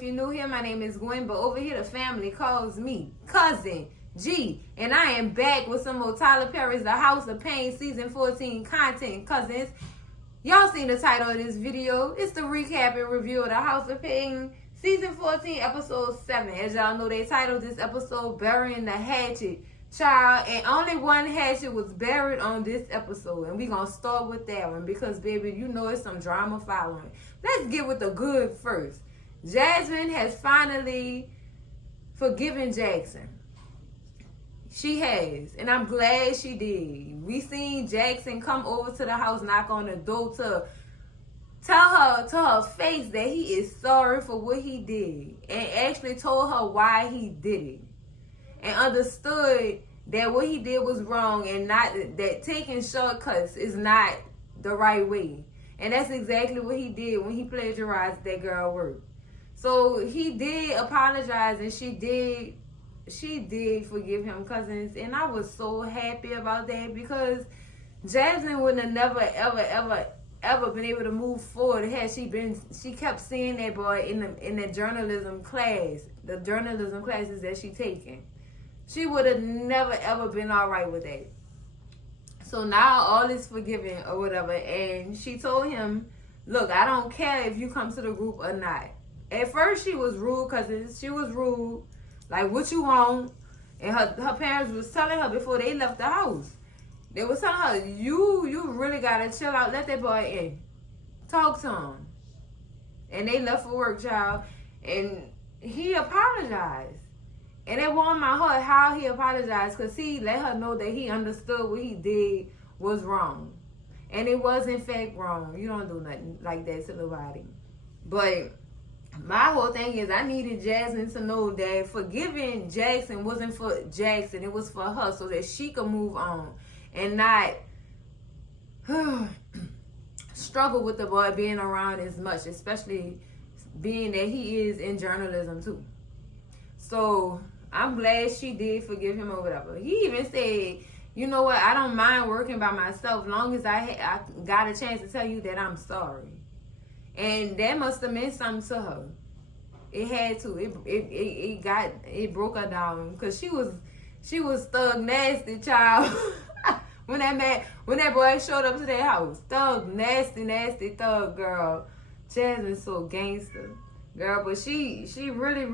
if you're new here, my name is Gwen, but over here the family calls me Cousin G. And I am back with some more Tyler Perry's The House of Payne Season 14 content, cousins. Y'all seen the title of this video. It's the recap and review of The House of Payne Season 14, Episode 7. As y'all know, they titled this episode Burying the Hatchet. Child, and only one hatchet was buried on this episode. And we gonna start with that one because, baby, you know it's some drama following. Let's get with the good first. Jasmine has finally forgiven Jackson. She has, and I'm glad she did. We seen Jackson come over to the house, knock on the door to tell her to her face that he is sorry for what he did, and actually told her why he did it, and understood that what he did was wrong, and not that taking shortcuts is not the right way. And that's exactly what he did when he plagiarized that girl work. So he did apologize, and she did forgive him, cousins. And I was so happy about that because Jasmine wouldn't have never, ever been able to move forward had she kept seeing that boy in the journalism class, the journalism classes that she taken. She would have never, ever been all right with that. So now all is forgiven or whatever. And she told him, look, I don't care if you come to the group or not. At first she was rude, cousins. She was rude. Like, what you want? And her parents was telling her before they left the house. They was telling her, you really got to chill out. Let that boy in. Talk to him. And they left for work, child. And he apologized. And it warmed my heart how he apologized because he let her know that he understood what he did was wrong. And it was, in fact, wrong. You don't do nothing like that to nobody. But my whole thing is I needed Jasmine to know that forgiving Jackson wasn't for Jackson. It was for her so that she could move on and not struggle with the boy being around as much, especially being that he is in journalism too. So I'm glad she did forgive him or whatever. He even said, you know what, I don't mind working by myself long as I got a chance to tell you that I'm sorry. And that must have meant something to her. It had to. It broke her down because she was thug nasty, child. when that boy showed up to their house, thug nasty thug girl. Jasmine's so gangster, girl. But she really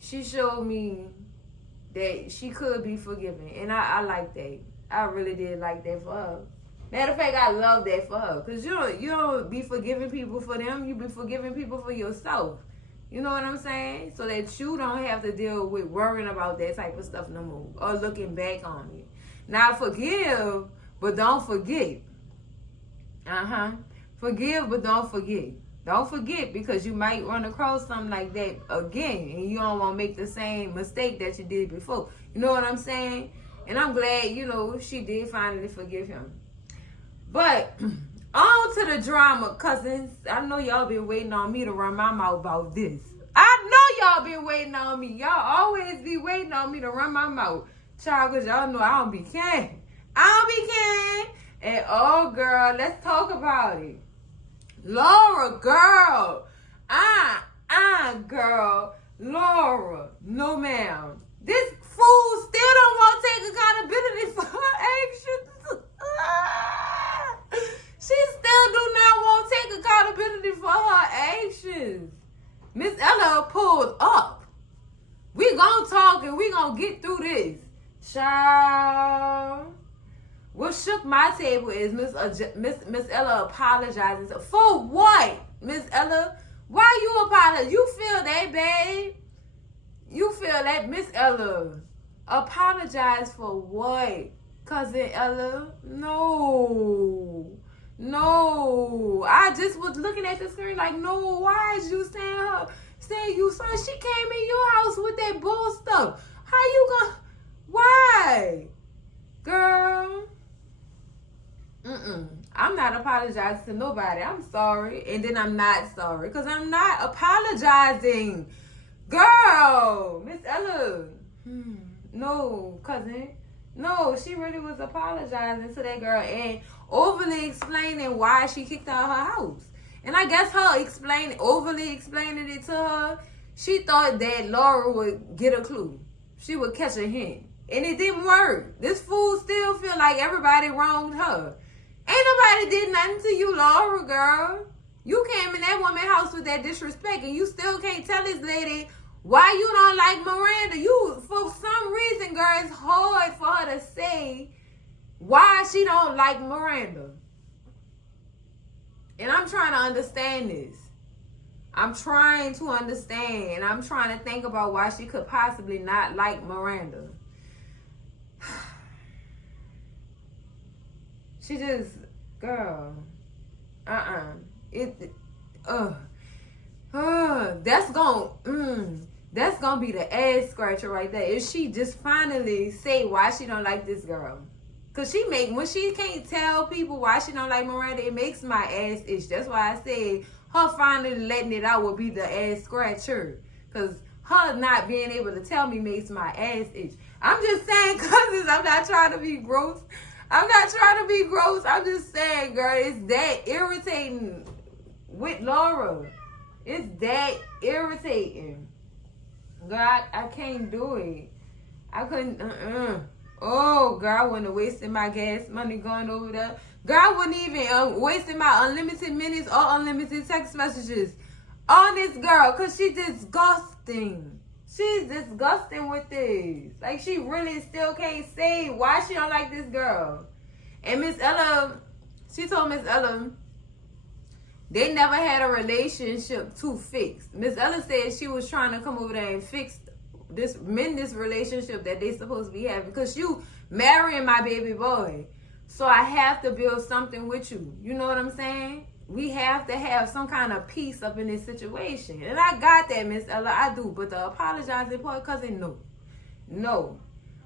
she showed me that she could be forgiven, and I like that. I really did like that for her. Matter of fact, I love that for her. Because you don't be forgiving people for them. You be forgiving people for yourself. You know what I'm saying? So that you don't have to deal with worrying about that type of stuff no more. Or looking back on it. Now, forgive, but don't forget. Forgive, but don't forget. Don't forget because you might run across something like that again. And you don't want to make the same mistake that you did before. You know what I'm saying? And I'm glad, she did finally forgive him. But on to the drama, cousins. I know y'all been waiting on me to run my mouth about this. I know y'all been waiting on me. Y'all always be waiting on me to run my mouth. Child, because y'all know I don't be caring. And oh, girl, let's talk about it. Laurel, girl. Girl. Laurel. No, ma'am. This fool still don't want to take accountability for her actions. She still do not want to take accountability for her actions. Miss Ella pulled up. We gonna talk and we gonna get through this. Child. What shook my table is Miss Ella apologizing. For what, Miss Ella? Why you apologize? You feel that, babe? You feel that, Miss Ella? Apologize for what? Cousin Ella? No. I just was looking at the screen like, no, why is you saying you son? She came in your house with that bull stuff. How you gonna, why? Girl. I'm not apologizing to nobody. I'm sorry. And then I'm not sorry. Because I'm not apologizing. Girl. Miss Ella. No, cousin. No, she really was apologizing to that girl and overly explaining why she kicked out her house. And I guess her overly explaining it to her, she thought that Laurel would get a clue. She would catch a hint. And it didn't work. This fool still feel like everybody wronged her. Ain't nobody did nothing to you, Laurel, girl. You came in that woman's house with that disrespect, and you still can't tell this lady why you don't like Miranda. You, for some reason, girl, it's hard for her to say why she don't like Miranda. And I'm trying to understand this. I'm trying to understand. I'm trying to think about why she could possibly not like Miranda. She just, girl, that's gonna be the ass scratcher right there. If she just finally say why she don't like this girl. Cause when she can't tell people why she don't like Miranda, it makes my ass itch. That's why I said her finally letting it out would be the ass scratcher. Cause her not being able to tell me makes my ass itch. I'm just saying, cousins, I'm not trying to be gross. I'm just saying, girl, it's that irritating with Laura. It's that irritating. Girl, I can't do it. I couldn't, Oh, girl, I wouldn't have wasted my gas money going over there. Girl, I wouldn't even wasting my unlimited minutes or unlimited text messages on this girl, because she's disgusting. She's disgusting with this. Like, she really still can't say why she don't like this girl. And Miss Ella, she told Miss Ella they never had a relationship to fix. Miss Ella said she was trying to come over there and fix this relationship that they supposed to be having, because you marrying my baby boy. So I have to build something with you. You know what I'm saying? We have to have some kind of peace up in this situation. And I got that, Miss Ella. I do. But the apologizing part, cousin, no. No.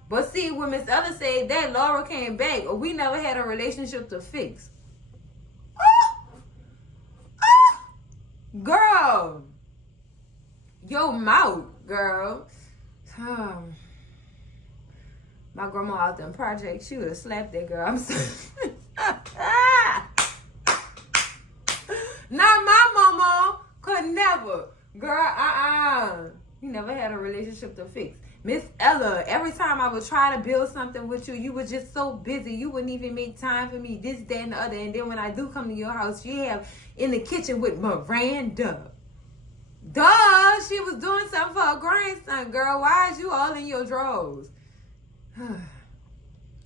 But see, when Miss Ella said that, Laura came back, or we never had a relationship to fix. Girl. Your mouth, girl. My grandma out there in Project, she would have slapped that girl. I'm sorry. Not my mama. Could never. Girl, You never had a relationship to fix. Miss Ella, every time I would try to build something with you, you were just so busy. You wouldn't even make time for me, this, that, and the other. And then when I do come to your house, you have in the kitchen with Miranda. Duh, she was doing something for her grandson, girl. Why is you all in your drawers?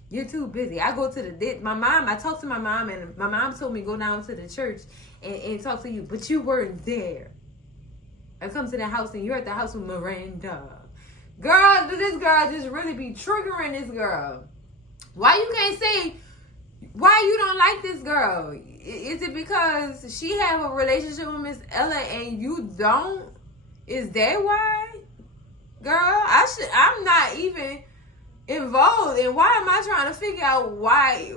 You're too busy. I go to I talked to my mom, and my mom told me go down to the church and talk to you, but you weren't there. I come to the house and you're at the house with Miranda. Girl, this girl just really be triggering this girl. Why you can't say why you don't like this girl? Is it because she have a relationship with Miss Ella and you don't? Is that why? Girl, I'm not even involved, and why am I trying to figure out why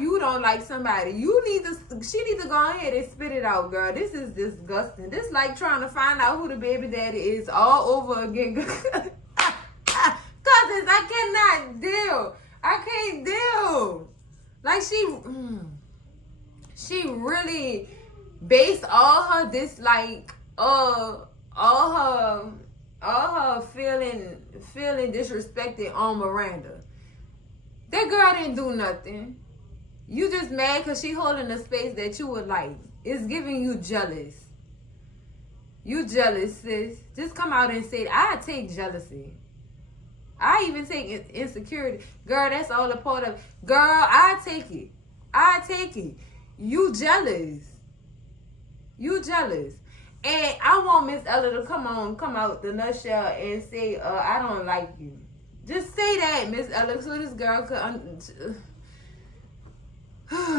you don't like somebody? She need to go ahead and spit it out, girl. This is disgusting. This like trying to find out who the baby daddy is all over again. Cousins, I cannot deal. I can't deal. Like she really based all her dislike, all her feeling disrespected on Miranda. That girl didn't do nothing. You just mad because she holding a space that you would like. It's giving you jealous. You jealous, sis. Just come out and say it. I take jealousy. I even take insecurity. Girl, that's all a part of. Girl, I take it. You jealous. And I want Miss Ella to come out the nutshell and say, I don't like you. Just say that, Miss Ella, so this girl could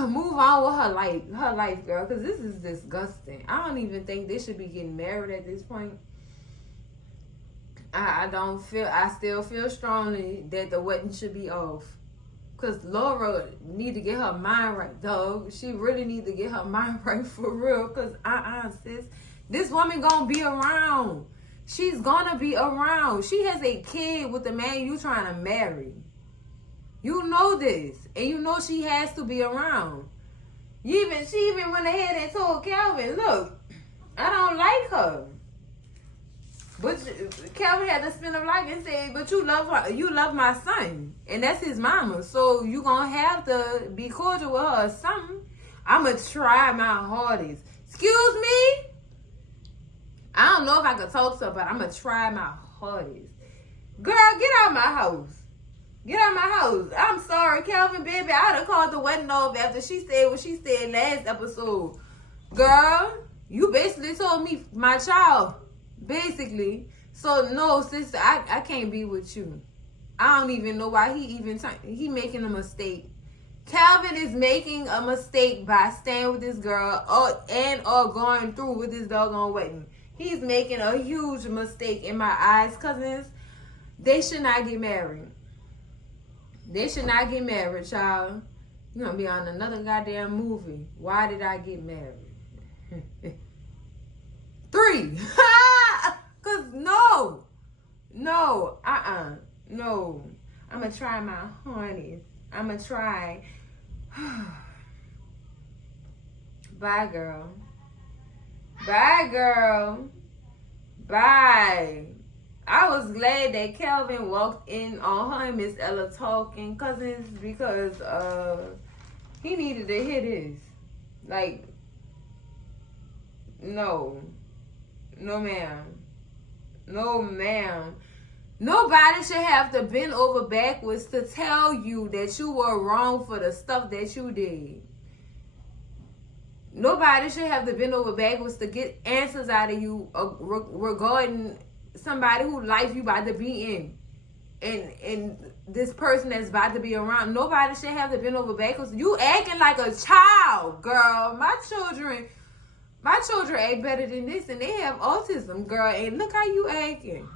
move on with her life, girl, because this is disgusting. I don't even think they should be getting married at this point. I still feel strongly that the wedding should be off. Because Laura need to get her mind right, dog. She really need to get her mind right for real. Because, sis, this woman gonna be around. She's gonna be around. She has a kid with the man you trying to marry. You know this. And you know she has to be around. She even went ahead and told Calvin, look, I don't like her. But Calvin had to spin a life and say, but you love her, you love my son. And that's his mama. So you gonna have to be cordial with her or something. I'ma try my hardest. Excuse me? I don't know if I could talk to her, but I'ma try my hardest. Girl, get out of my house. Get out of my house. I'm sorry, Calvin, baby. I'd have called the wedding off after she said what she said last episode. Girl, you basically told me my child. Basically. So, no, sister, I can't be with you. I don't even know why he making a mistake. Calvin is making a mistake by staying with this girl or going through with this doggone wedding. He's making a huge mistake in my eyes, cousins. They should not get married. They should not get married, child. You're going to be on another goddamn movie. Why did I get married? 3. Because no. No. No. I'm going to try my hardest. I'm going to try. Bye, girl. Bye, girl. Bye. I was glad that Calvin walked in on her and Miss Ella talking, cousins, because he needed to hear this. Like, no. No, ma'am. No, ma'am. Nobody should have to bend over backwards to tell you that you were wrong for the stuff that you did. Nobody should have to bend over backwards to get answers out of you regarding somebody who life you about to be in. And this person that's about to be around. Nobody should have to bend over backwards. You acting like a child, girl. My children act better than this, and they have autism, girl. And look how you acting.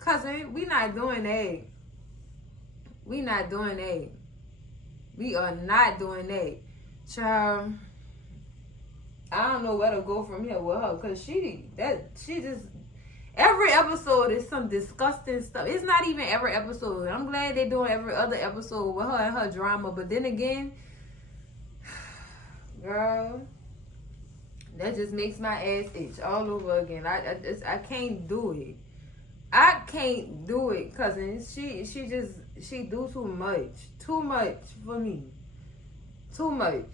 Cousin, we not doing that. We not doing that. We are not doing that. Child, I don't know where to go from here with her, because she just, every episode is some disgusting stuff. It's not even every episode. I'm glad they're doing every other episode with her and her drama, but then again, girl, that just makes my ass itch all over again. I can't do it. I can't do it, cousin. She do too much. Too much for me. Too much.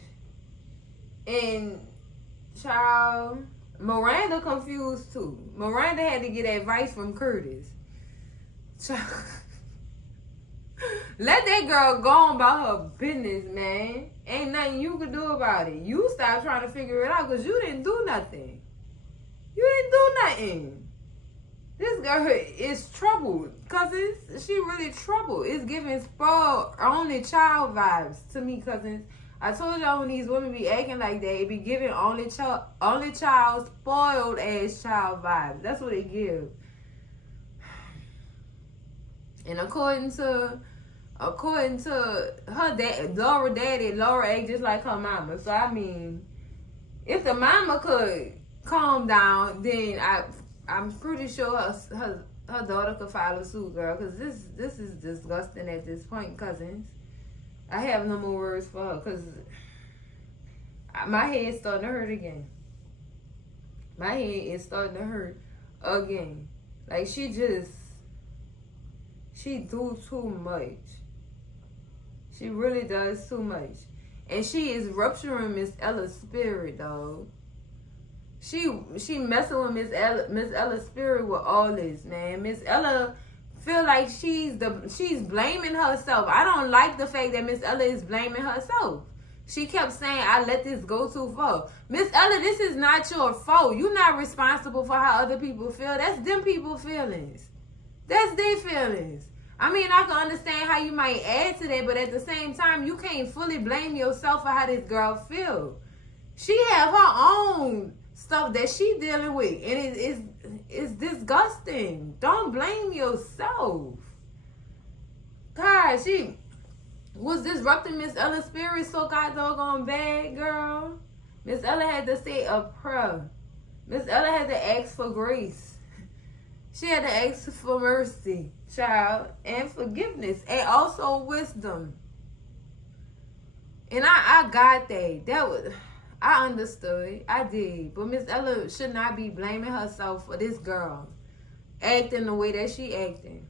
And child, Miranda confused too. Miranda had to get advice from Curtis. Child, let that girl go on about her business, man. Ain't nothing you can do about it. You stop trying to figure it out because you didn't do nothing. You didn't do nothing. This girl is troubled. Cousins, she really troubled. It's giving spoiled only child vibes to me, cousins. I told y'all when these women be acting like that, it be giving only child spoiled ass child vibes. That's what it give. And according to her dad, Laura act just like her mama. So I mean, if the mama could calm down, then I'm pretty sure her daughter could follow suit, girl. Cause this is disgusting at this point, cousins. I have no more words for her, cause my head's starting to hurt again. My head is starting to hurt again. Like she do too much. She really does too much. And she is rupturing Miss Ella's spirit, dog. She messing with Miss Ella's spirit with all this, man. Miss Ella feel like she's blaming herself. I don't like the fact that Miss Ella is blaming herself. She kept saying, I let this go too far. Miss Ella, this is not your fault. You're not responsible for how other people feel. That's them people's feelings. That's their feelings. I mean, I can understand how you might add to that, but at the same time, you can't fully blame yourself for how this girl feel. She have her own stuff that she dealing with, and it's disgusting. Don't blame yourself. God, she was disrupting Miss Ella's spirit so god doggone bad, girl. Miss Ella had to say a prayer. Miss Ella had to ask for grace. She had to ask for mercy, child, and forgiveness, and also wisdom. And I got that. That was, I understood. I did. But Miss Ella should not be blaming herself for this girl acting the way that she acting.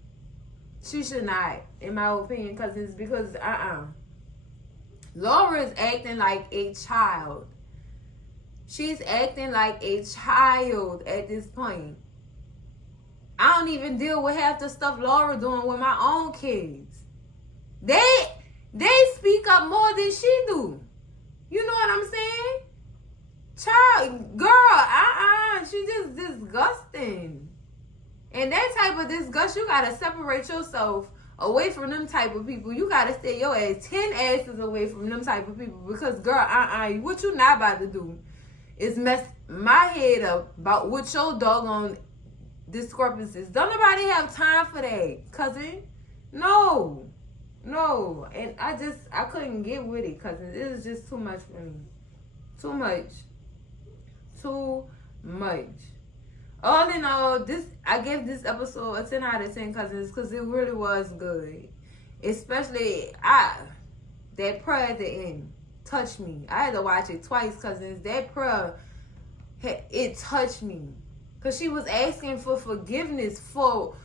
She should not, in my opinion, because Laura is acting like a child. She's acting like a child at this point. I don't even deal with half the stuff Laura doing with my own kids. They speak up more than she do. You know what I'm saying? Child, girl, she just disgusting. And that type of disgust, you gotta separate yourself away from them type of people. You gotta stay your ass 10 asses away from them type of people. Because girl, what you not about to do is mess my head up about what your doggone discrepancies. Don't nobody have time for that, cousin. No. And I couldn't get with it, cousin. It was just too much for me. Too much. All in all, I gave this episode a 10 out of 10, cousins, because it really was good. Especially that prayer at the end touched me. I had to watch it twice, cousins. That prayer, it touched me. Because she was asking for forgiveness for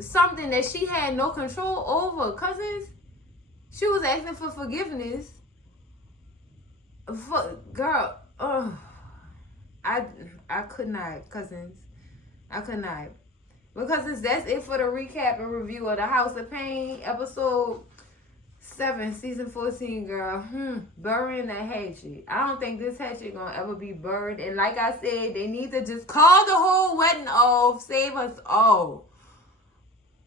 something that she had no control over, cousins. She was asking for forgiveness. Girl, I could not, cousins. I could not. Because that's it for the recap and review of the House of Payne, episode 7, season 14, girl. Burying that hatchet. I don't think this hatchet gonna ever be buried. And like I said, they need to just call the whole wedding off. Save us all.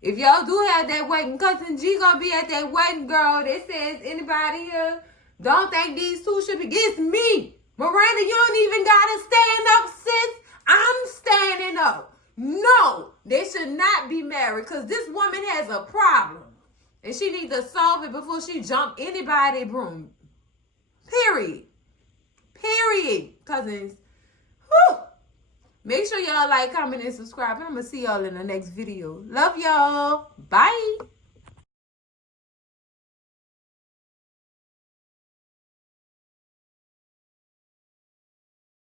If y'all do have that wedding, cousin G gonna be at that wedding, girl. That says anybody here don't think these two should be. It's me. Miranda, you don't even gotta stand up, sis. I'm standing up. No, they should not be married because this woman has a problem. And she needs to solve it before she jump anybody's broom. Period. Cousins. Whew. Make sure y'all like, comment, and subscribe. I'm going to see y'all in the next video. Love y'all. Bye.